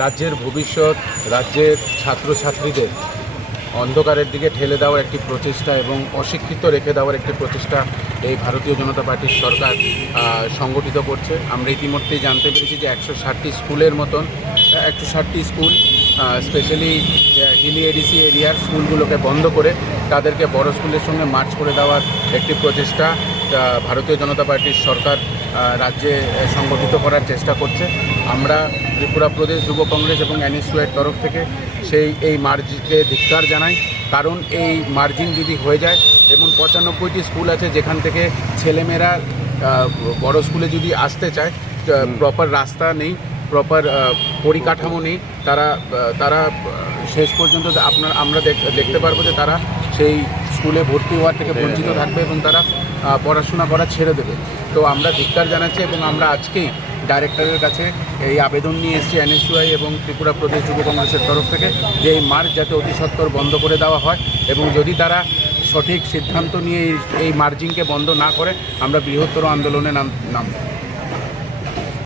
রাজ্যের ভবিষ্যৎ, রাজ্যের ছাত্রছাত্রীদের অন্ধকারের দিকে ঠেলে দেওয়ার একটি প্রচেষ্টা এবং অশিক্ষিত রেখে দেওয়ার একটি প্রচেষ্টা এই ভারতীয় জনতা পার্টির সরকার সংগঠিত করছে। আমরা ইতিমধ্যেই জানতে পেরেছি যে 160টি স্কুলের মতন 160টি স্কুল, স্পেশালি হিলি এডিসি এরিয়ার স্কুলগুলোকে বন্ধ করে তাদেরকে বড় স্কুলের সঙ্গে মার্চ করে দেওয়ার একটি প্রচেষ্টা ভারতীয় জনতা পার্টির সরকার রাজ্যে সংগঠিত করার চেষ্টা করছে। আমরা ত্রিপুরা প্রদেশ যুব কংগ্রেস এবং এনএসইউয়ের তরফ থেকে এই মার্জিনকে ধিক্কার জানাই। কারণ এই মার্জিন যদি হয়ে যায় এবং 95টি স্কুল আছে যেখান থেকে ছেলেমেয়েরা বড় স্কুলে যদি আসতে চায়, প্রপার রাস্তা নেই, প্রপার পরিকাঠামো নেই, তারা শেষ পর্যন্ত আমরা দেখতে পারবো যে তারা সেই স্কুলে ভর্তি হওয়ার থেকে বঞ্চিত থাকবে এবং তারা পড়াশোনা করা ছেড়ে দেবে। তো আমরা ধিক্কার জানাচ্ছি এবং আমরা আজকেই ডাইরেক্টরের কাছে এই আবেদন নিয়ে এসেছি এনএসইউআই এবং ত্রিপুরা প্রদেশ যুব কংগ্রেসের তরফ থেকে যে এই মার্চ যাতে অতি সত্বর বন্ধ করে দেওয়া হয় এবং যদি তারা সঠিক সিদ্ধান্ত নিয়ে এই মার্জিনকে বন্ধ না করে আমরা বৃহত্তর আন্দোলনে নামব।